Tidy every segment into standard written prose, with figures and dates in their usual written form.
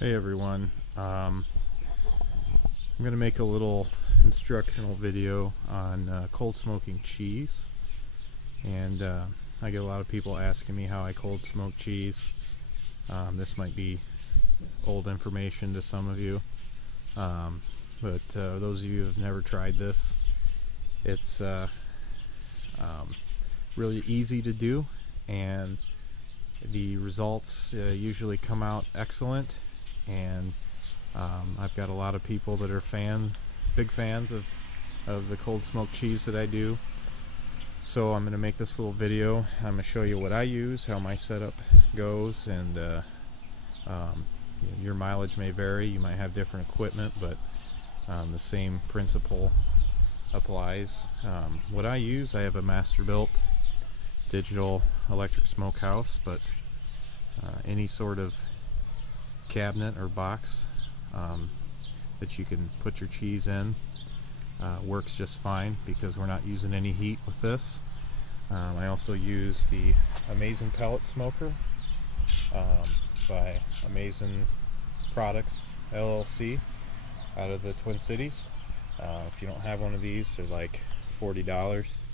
Hey everyone, I'm going to make a little instructional video on cold smoking cheese, and I get a lot of people asking me how I cold smoke cheese. This might be old information to some of you, but those of you who have never tried this, it's really easy to do, and the results usually come out excellent. And I've got a lot of people that are big fans of the cold smoked cheese that I do. So I'm going to make this little video. I'm going to show you what I use, how my setup goes, and your mileage may vary. You might have different equipment, but the same principle applies. What I use, I have a Masterbuilt digital electric smokehouse, but any sort of cabinet or box that you can put your cheese in works just fine, because we're not using any heat with this. I also use the Amaze-N-Pellet Smoker by Amaze-N Products LLC out of the Twin Cities. If you don't have one of these, they're like $40.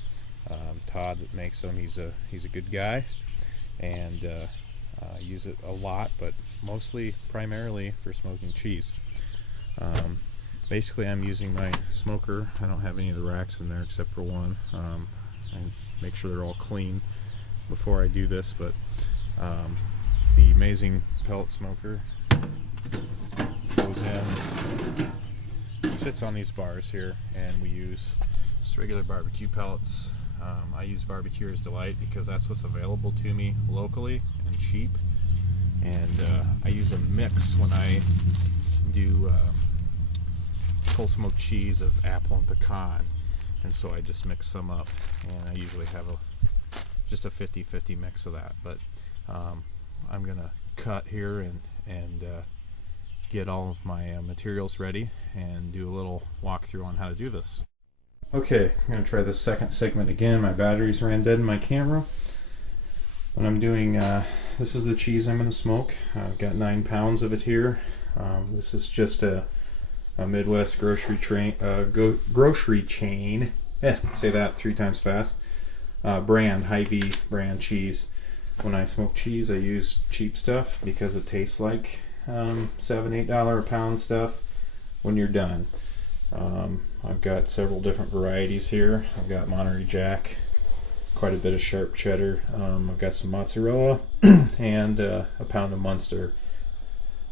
Todd that makes them, he's a good guy, and use it a lot, but primarily for smoking cheese. Basically, I'm using my smoker. I don't have any of the racks in there except for one. I make sure they're all clean before I do this, but the Amaze-N-Pellet Smoker goes in, sits on these bars here, and we use just regular barbecue pellets. I use Barbecuer's Delight because that's what's available to me locally and cheap. And I use a mix when I do cold smoked cheese of apple and pecan, and so I just mix some up, and I usually have just a 50-50 mix of that. But I'm gonna cut here and get all of my materials ready and do a little walkthrough on how to do this. Okay, I'm gonna try this second segment again. My batteries ran dead in my camera. When I'm doing, this is the cheese I'm going to smoke. I've got 9 pounds of it here. This is just a Midwest grocery chain. Say that 3 times fast. Brand, Hy-Vee brand cheese. When I smoke cheese, I use cheap stuff because it tastes like $7-8 a pound stuff when you're done. I've got several different varieties here. I've got Monterey Jack, quite a bit of sharp cheddar. I've got some mozzarella and a pound of Munster.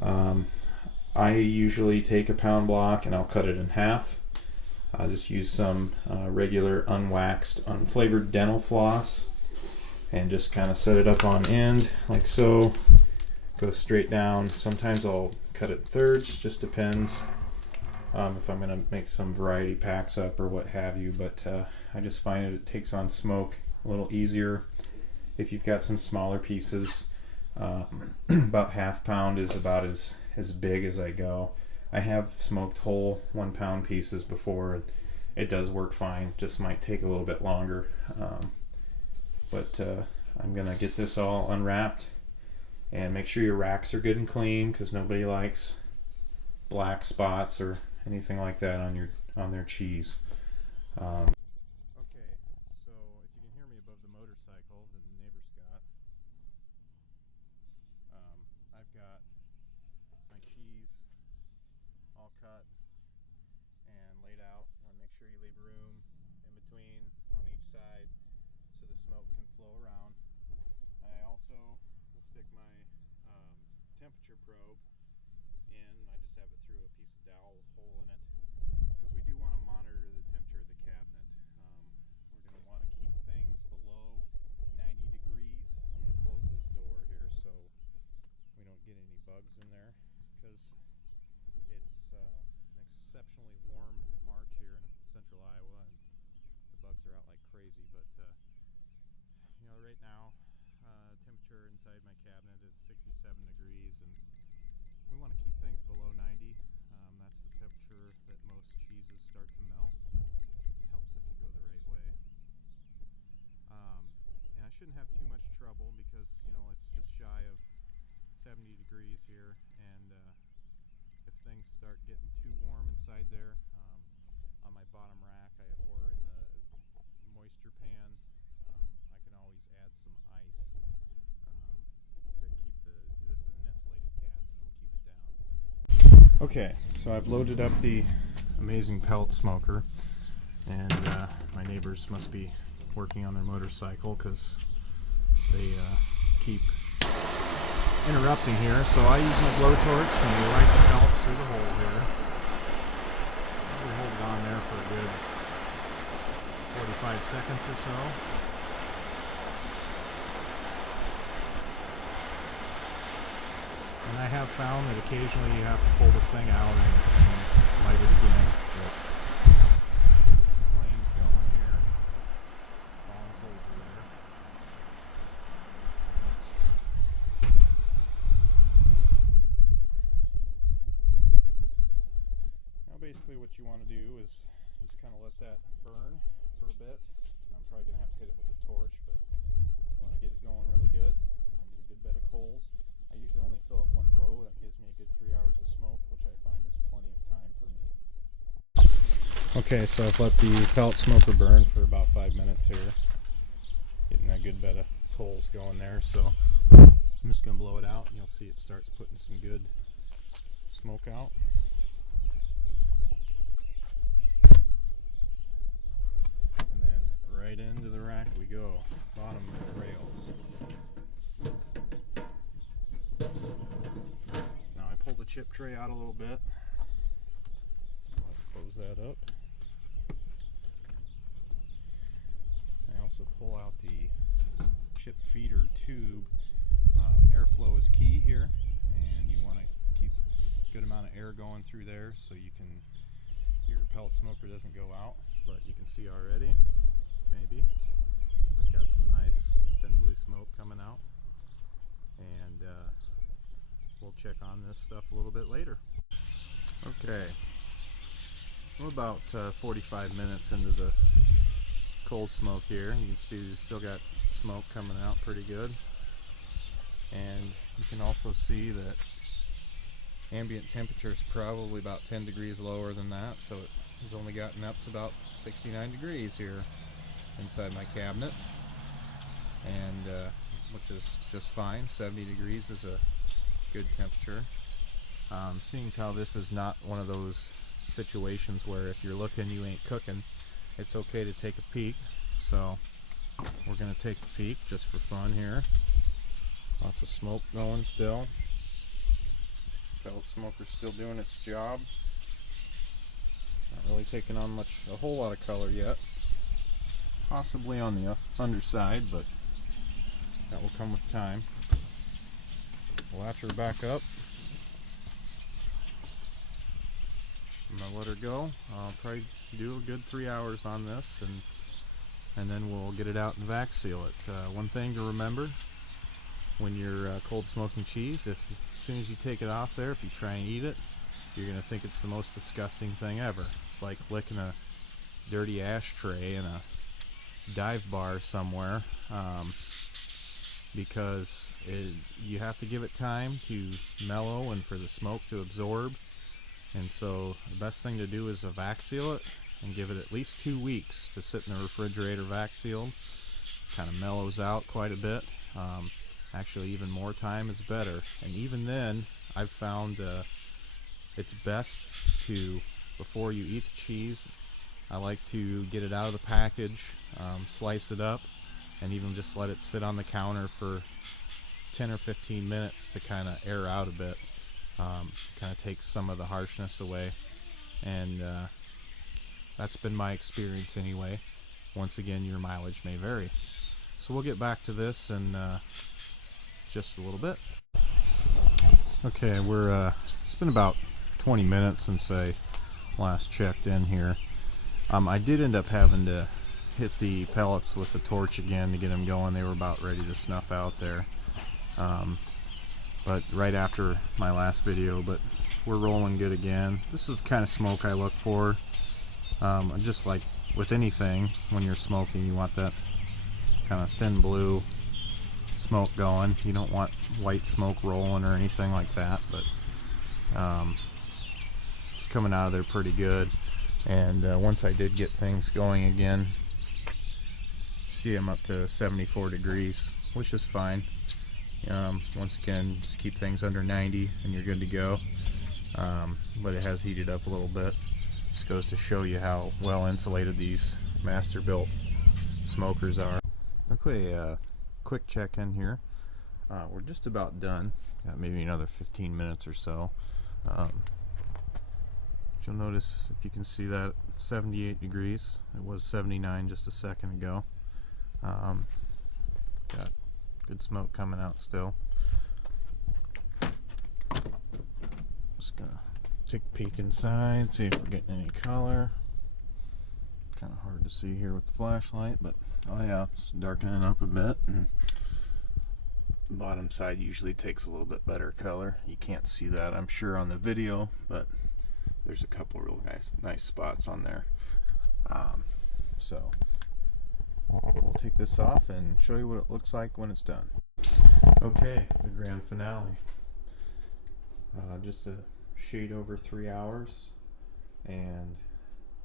I usually take a pound block and I'll cut it in half. I just use some regular unwaxed, unflavored dental floss and just kind of set it up on end like so. Go straight down. Sometimes I'll cut it in thirds, just depends if I'm going to make some variety packs up or what have you, but I just find it takes on smoke a little easier if you've got some smaller pieces. About half pound is about as big as I go. I have smoked whole 1 pound pieces before, and it does work fine, just might take a little bit longer. But I'm gonna get this all unwrapped, and make sure your racks are good and clean, because nobody likes black spots or anything like that on their cheese. Okay, so if you can hear me above the motorcycle that the neighbor's got, I've got my cheese all cut and laid out. I want to make sure you leave room in between on each side so the smoke can flow around. And I also will stick my temperature probe in. I just have it through a piece of dowel with a hole in it, because we do want to monitor the temperature of the cabinet. We're going to want to keep things below 90 degrees. I'm going to close this door here so we don't get any bugs in there, because it's an exceptionally warm March here in central Iowa, and the bugs are out like crazy. But right now, temperature inside my cabinet is 67 degrees, and we want to keep things below 90. That's the temperature that most cheeses start to melt. It helps if you go the right way. And I shouldn't have too much trouble, because it's just shy of 70 degrees here, and if things start getting too warm inside there, on my bottom rack or in the moisture pan, I can always add some ice to keep this is an insulated cabinet, it'll keep it down. Okay, so I've loaded up the Amaze-N-Pellet Smoker, and my neighbors must be working on their motorcycle because they keep interrupting here. So I use my blowtorch and we light the pellets through the hole here. We hold it on there for a good 45 seconds or so. And I have found that occasionally you have to pull this thing out and light it again. But some flames going here. Falls over there. Now basically what you want to do is just kind of let that burn for a bit. I'm probably going to have to hit it with a torch, but you want to get it going really good. Get a good bed of coals. I usually only fill up one row. That gives me a good 3 hours of smoke, which I find is plenty of time for me. Okay, so I've let the pellet smoker burn for about 5 minutes here. Getting a good bed of coals going there, so I'm just going to blow it out and you'll see it starts putting some good smoke out. And then right into the rack we go. Bottom rails. Now I pull the chip tray out a little bit. Let's close that up. I also pull out the chip feeder tube. Airflow is key here, and you want to keep a good amount of air going through there so your pellet smoker doesn't go out. But you can see already, maybe, we've got some nice thin blue smoke coming out. And we'll check on this stuff a little bit later. Okay, we're about 45 minutes into the cold smoke here. You can see still got smoke coming out pretty good, and you can also see that ambient temperature is probably about 10 degrees lower than that, so it has only gotten up to about 69 degrees here inside my cabinet, and which is just fine. 70 degrees is a good temperature. Seeing as how this is not one of those situations where if you're looking you ain't cooking, it's okay to take a peek, so we're going to take the peek just for fun here. Lots of smoke going still. Pellet smoker's still doing its job. Not really taking on a whole lot of color yet. Possibly on the underside, but that will come with time. Latch her back up. I'm gonna let her go. I'll probably do a good 3 hours on this, and then we'll get it out and vac seal it. One thing to remember when you're cold smoking cheese, as soon as you take it off there, if you try and eat it, you're gonna think it's the most disgusting thing ever. It's like licking a dirty ashtray in a dive bar somewhere. Because you have to give it time to mellow and for the smoke to absorb, and so the best thing to do is vac seal it and give it at least 2 weeks to sit in the refrigerator vac sealed. Kind of mellows out quite a bit. Actually, even more time is better, and even then I've found it's best to, before you eat the cheese, I like to get it out of the package, slice it up, and even just let it sit on the counter for 10 or 15 minutes to kind of air out a bit. Kind of takes some of the harshness away, and that's been my experience anyway. Once again, your mileage may vary. So we'll get back to this in just a little bit. Okay, it's been about 20 minutes since I last checked in here. I did end up having to hit the pellets with the torch again to get them going. They were about ready to snuff out there, but right after my last video. But we're rolling good again. This is the kind of smoke I look for. Just like with anything, when you're smoking, you want that kind of thin blue smoke going. You don't want white smoke rolling or anything like that, but it's coming out of there pretty good. And once I did get things going again, see I'm up to 74 degrees, which is fine. Once again, just keep things under 90 and you're good to go. But it has heated up a little bit. Just goes to show you how well insulated these Masterbuilt smokers are. Okay, quick check-in here. We're just about done. Got maybe another 15 minutes or so. You'll notice, if you can see that, 78 degrees. It was 79 just a second ago. Got good smoke coming out still. Just gonna take a peek inside, see if we're getting any color. Kind of hard to see here with the flashlight, but oh yeah, it's darkening up a bit. And the bottom side usually takes a little bit better color. You can't see that, I'm sure, on the video, but there's a couple real nice spots on there. So we'll take this off and show you what it looks like when it's done. Okay, the grand finale. Just a shade over 3 hours, and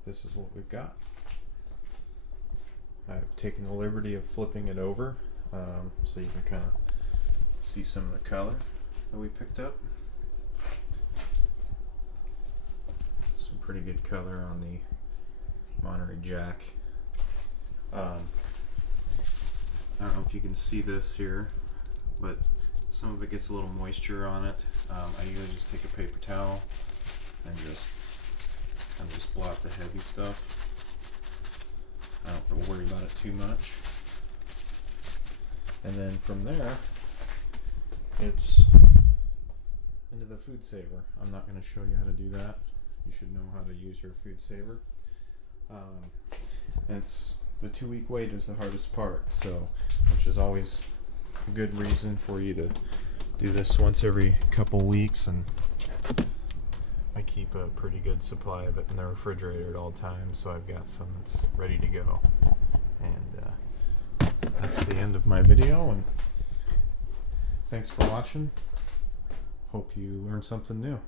this is what we've got. I've taken the liberty of flipping it over so you can kind of see some of the color that we picked up. Some pretty good color on the Monterey Jack. I don't know if you can see this here, but some of it gets a little moisture on it. I usually just take a paper towel and just kind of just blot the heavy stuff. I don't have to worry about it too much. And then from there, it's into the food saver. I'm not going to show you how to do that. You should know how to use your food saver. And it's the 2-week wait is the hardest part, so which is always a good reason for you to do this once every couple weeks. And I keep a pretty good supply of it in the refrigerator at all times, so I've got some that's ready to go. And that's the end of my video, and thanks for watching. Hope you learned something new.